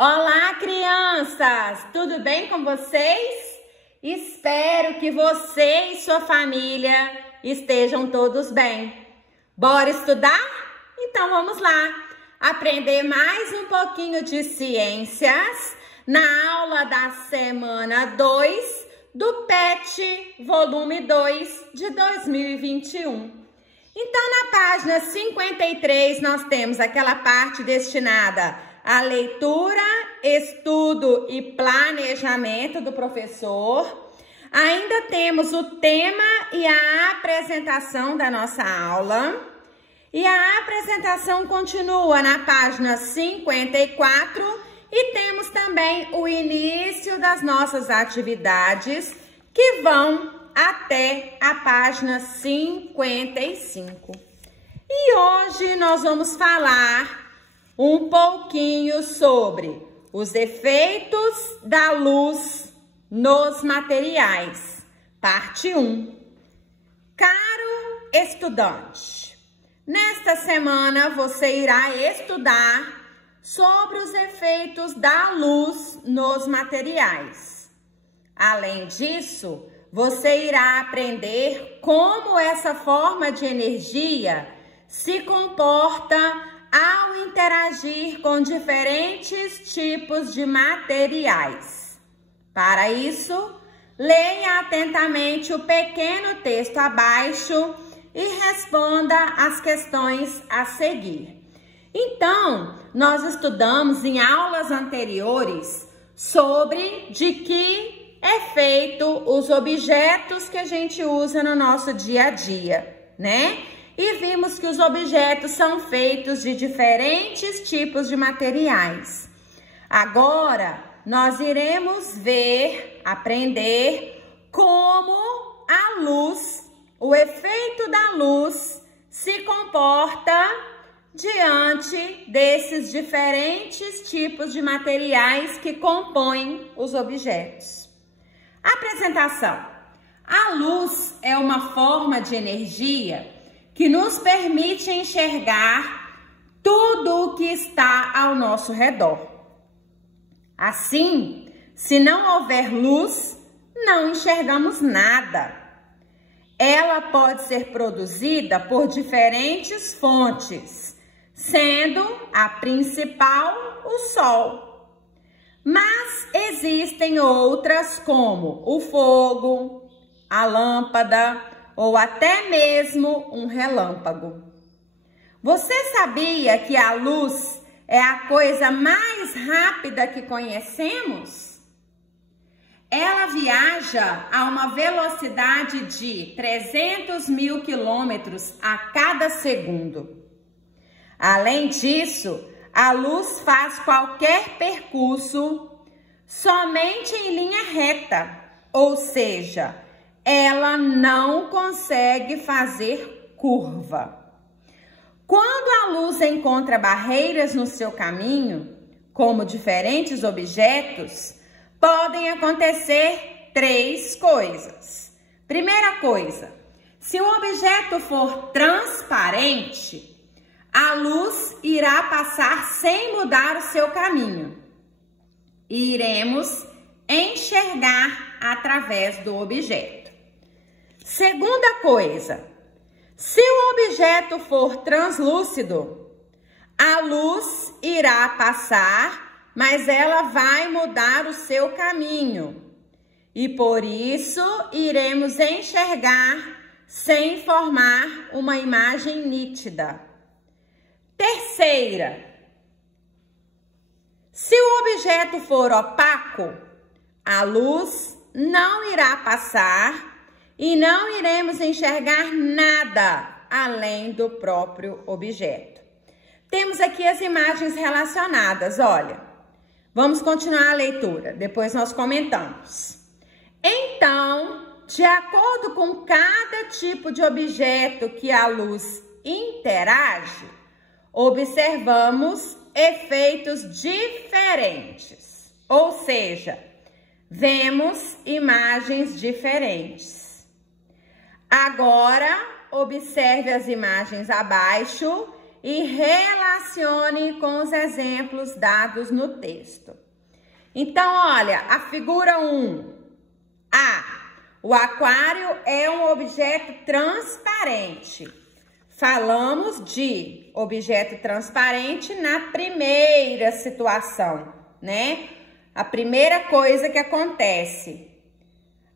Olá, crianças! Tudo bem com vocês? Espero que você e sua família estejam todos bem. Bora estudar? Então vamos lá, aprender mais um pouquinho de ciências na aula da semana 2 do PET, volume 2 de 2021. Então, na página 53, nós temos aquela parte destinada à leitura, estudo e planejamento do professor. Ainda temos o tema e a apresentação da nossa aula. E a apresentação continua na página 54 e temos também o início das nossas atividades que vão até a página 55. E hoje nós vamos falar um pouquinho sobre os efeitos da luz nos materiais, parte 1. Caro estudante, nesta semana você irá estudar sobre os efeitos da luz nos materiais. Além disso, você irá aprender como essa forma de energia se comporta ao interagir com diferentes tipos de materiais. Para isso, leia atentamente o pequeno texto abaixo e responda as questões a seguir. Então, nós estudamos em aulas anteriores sobre de que é feito os objetos que a gente usa no nosso dia a dia, né? E vimos que os objetos são feitos de diferentes tipos de materiais. Agora, nós iremos aprender como a luz, o efeito da luz se comporta diante desses diferentes tipos de materiais que compõem os objetos. Apresentação. A luz é uma forma de energia que nos permite enxergar tudo o que está ao nosso redor. Assim, se não houver luz, não enxergamos nada. Ela pode ser produzida por diferentes fontes, sendo a principal o sol. Mas existem outras como o fogo, a lâmpada, ou até mesmo um relâmpago. Você sabia que a luz é a coisa mais rápida que conhecemos? Ela viaja a uma velocidade de 300 mil quilômetros a cada segundo. Além disso, a luz faz qualquer percurso somente em linha reta, ou seja, ela não consegue fazer curva. Quando a luz encontra barreiras no seu caminho, como diferentes objetos, podem acontecer 3 coisas. Primeira coisa, se um objeto for transparente, a luz irá passar sem mudar o seu caminho e iremos enxergar através do objeto. Segunda coisa, se o objeto for translúcido, a luz irá passar, mas ela vai mudar o seu caminho e por isso iremos enxergar sem formar uma imagem nítida. Terceira, se o objeto for opaco, a luz não irá passar e não iremos enxergar nada além do próprio objeto. Temos aqui as imagens relacionadas, olha. Vamos continuar a leitura, depois nós comentamos. Então, de acordo com cada tipo de objeto que a luz interage, observamos efeitos diferentes, ou seja, vemos imagens diferentes. Agora, observe as imagens abaixo e relacione com os exemplos dados no texto. Então, olha, a figura 1. O aquário é um objeto transparente. Falamos de objeto transparente na primeira situação, né? A primeira coisa que acontece.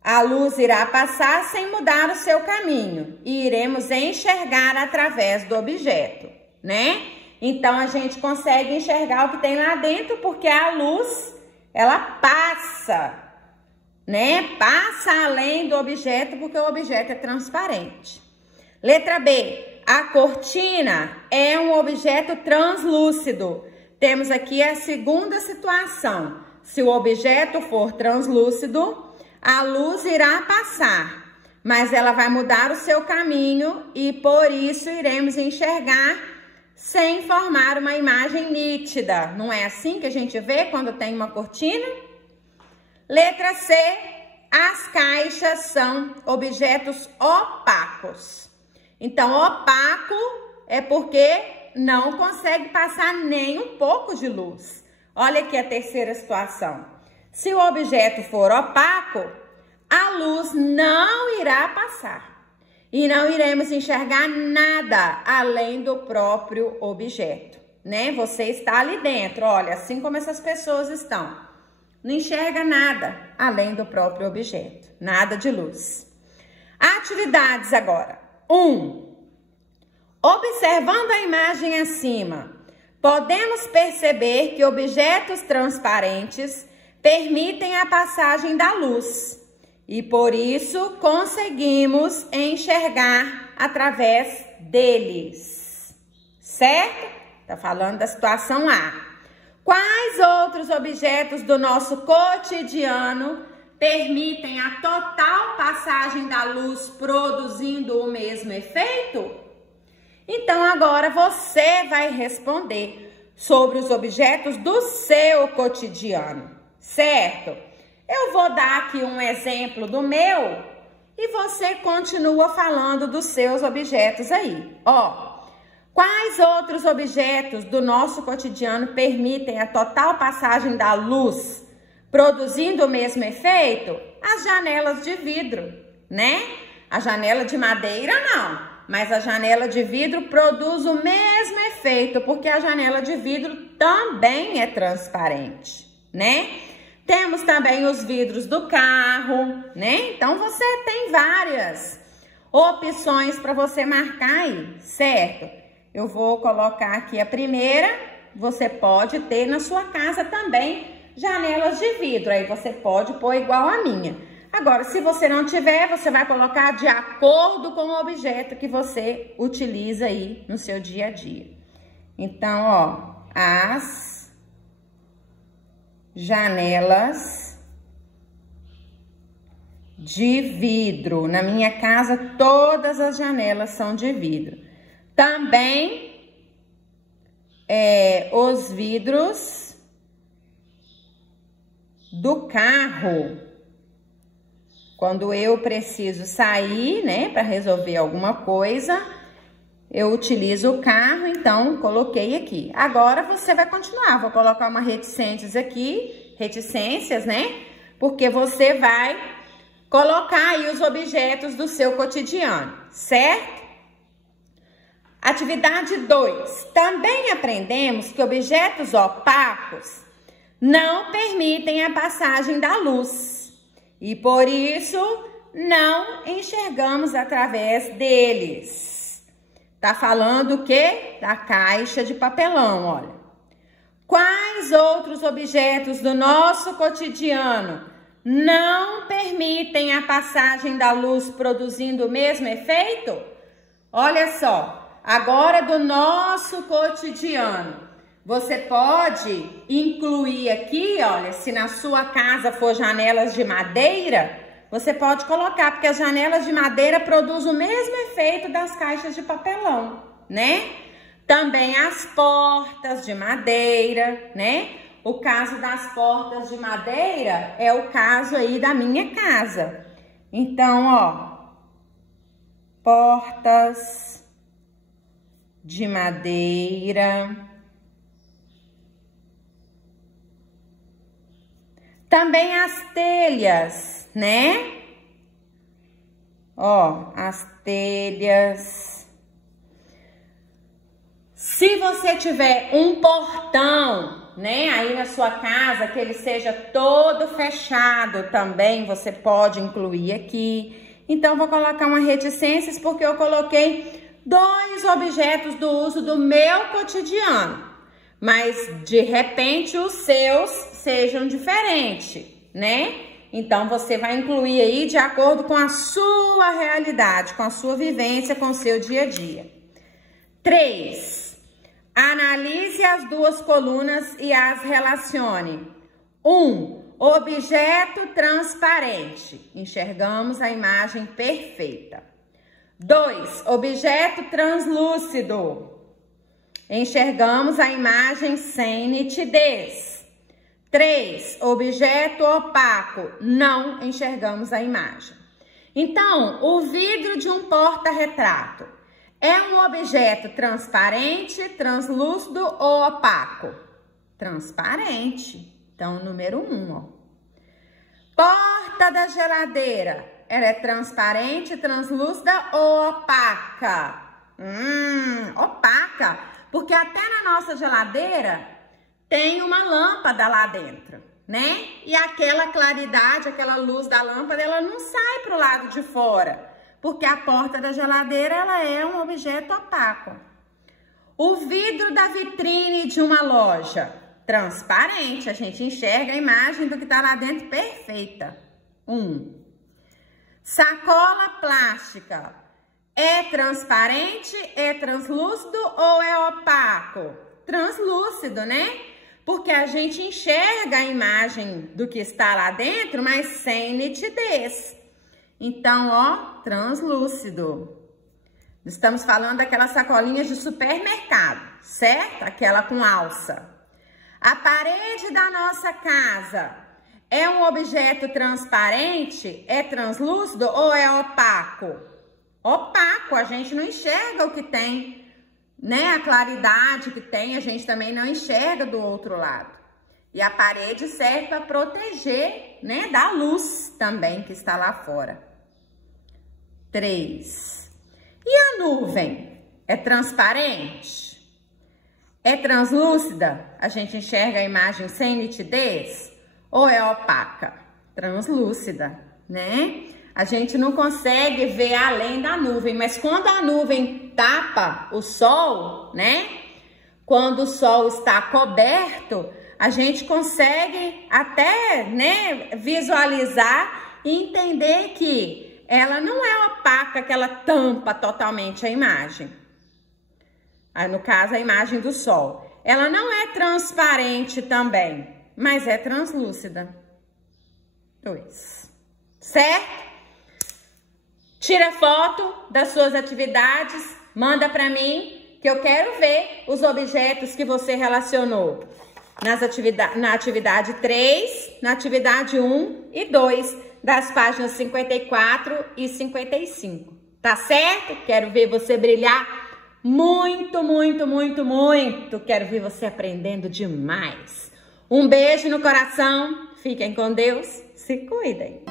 A luz irá passar sem mudar o seu caminho e iremos enxergar através do objeto, né? Então, a gente consegue enxergar o que tem lá dentro porque a luz, ela passa, né? Passa além do objeto porque o objeto é transparente. Letra B. A cortina é um objeto translúcido. Temos aqui a segunda situação. Se o objeto for translúcido, a luz irá passar, mas ela vai mudar o seu caminho e por isso iremos enxergar sem formar uma imagem nítida. Não é assim que a gente vê quando tem uma cortina? Letra C. As caixas são objetos opacos. Então, opaco é porque não consegue passar nem um pouco de luz. Olha aqui a terceira situação. Se o objeto for opaco, a luz não irá passar e não iremos enxergar nada além do próprio objeto, né? Você está ali dentro, olha, assim como essas pessoas estão. Não enxerga nada além do próprio objeto, nada de luz. Atividades agora. 1. Observando a imagem acima, podemos perceber que objetos transparentes permitem a passagem da luz e por isso conseguimos enxergar através deles, certo? Tá falando da situação A. Quais outros objetos do nosso cotidiano permitem a total passagem da luz produzindo o mesmo efeito? Então, agora você vai responder sobre os objetos do seu cotidiano, certo? Eu vou dar aqui um exemplo do meu e você continua falando dos seus objetos aí. Ó, quais outros objetos do nosso cotidiano permitem a total passagem da luz, produzindo o mesmo efeito? As janelas de vidro, né? A janela de madeira não. Mas a janela de vidro produz o mesmo efeito, porque a janela de vidro também é transparente, né? Temos também os vidros do carro, né? Então, você tem várias opções para você marcar aí, certo? Eu vou colocar aqui a primeira. Você pode ter na sua casa também janelas de vidro, aí você pode pôr igual a minha. Agora, se você não tiver, você vai colocar de acordo com o objeto que você utiliza aí no seu dia a dia. Então, ó, as janelas de vidro. Na minha casa, todas as janelas são de vidro. Também, os vidros do carro. Quando eu preciso sair, né, para resolver alguma coisa, eu utilizo o carro, então coloquei aqui. Agora você vai continuar, vou colocar uma reticências aqui, reticências, né? Porque você vai colocar aí os objetos do seu cotidiano, certo? Atividade 2. Também aprendemos que objetos opacos não permitem a passagem da luz. E por isso, não enxergamos através deles. Tá falando o quê? Da caixa de papelão, olha. Quais outros objetos do nosso cotidiano não permitem a passagem da luz produzindo o mesmo efeito? Olha só, agora do nosso cotidiano. Você pode incluir aqui, olha, se na sua casa for janelas de madeira, você pode colocar, porque as janelas de madeira produzem o mesmo efeito das caixas de papelão, né? Também as portas de madeira, né? O caso das portas de madeira é o caso aí da minha casa. Então, ó, portas de madeira. Também as telhas, né? Ó, as telhas. Se você tiver um portão, né, aí na sua casa, que ele seja todo fechado também, você pode incluir aqui. Então, vou colocar uma reticências porque eu coloquei 2 objetos do uso do meu cotidiano. Mas, de repente, os seus sejam diferentes, né? Então, você vai incluir aí de acordo com a sua realidade, com a sua vivência, com o seu dia a dia. 3. Analise as 2 colunas e as relacione. 1. Objeto transparente. Enxergamos a imagem perfeita. 2. Objeto translúcido. Enxergamos a imagem sem nitidez. 3. Objeto opaco. Não enxergamos a imagem. Então, o vidro de um porta-retrato é um objeto transparente, translúcido ou opaco? Transparente. Então, número 1, ó. Porta da geladeira. Ela é transparente, translúcida ou opaca? Opaca. Porque até na nossa geladeira tem uma lâmpada lá dentro, né? E aquela claridade, aquela luz da lâmpada, ela não sai para o lado de fora, porque a porta da geladeira, ela é um objeto opaco. O vidro da vitrine de uma loja, transparente, a gente enxerga a imagem do que está lá dentro perfeita. 1. Sacola plástica, é transparente, é translúcido ou é opaco? Translúcido, né? Porque a gente enxerga a imagem do que está lá dentro, mas sem nitidez. Então, ó, translúcido. Estamos falando daquelas sacolinhas de supermercado, certo? Aquela com alça. A parede da nossa casa é um objeto transparente, é translúcido ou é opaco? Opaco, a gente não enxerga o que tem. Né? A claridade que tem, a gente também não enxerga do outro lado. E a parede serve para proteger, né, da luz também que está lá fora. 3. E a nuvem? É transparente? É translúcida? A gente enxerga a imagem sem nitidez? Ou é opaca? Translúcida, né? A gente não consegue ver além da nuvem, mas quando a nuvem tapa o sol, né? Quando o sol está coberto, a gente consegue até, né, visualizar e entender que ela não é opaca, que ela tampa totalmente a imagem. Aí, no caso, a imagem do sol. Ela não é transparente também, mas é translúcida. 2. Certo? Tira foto das suas atividades, manda para mim, que eu quero ver os objetos que você relacionou na atividade 3, na atividade 1 e 2, das páginas 54 e 55. Tá certo? Quero ver você brilhar muito, muito, muito, muito. Quero ver você aprendendo demais. Um beijo no coração, fiquem com Deus, se cuidem.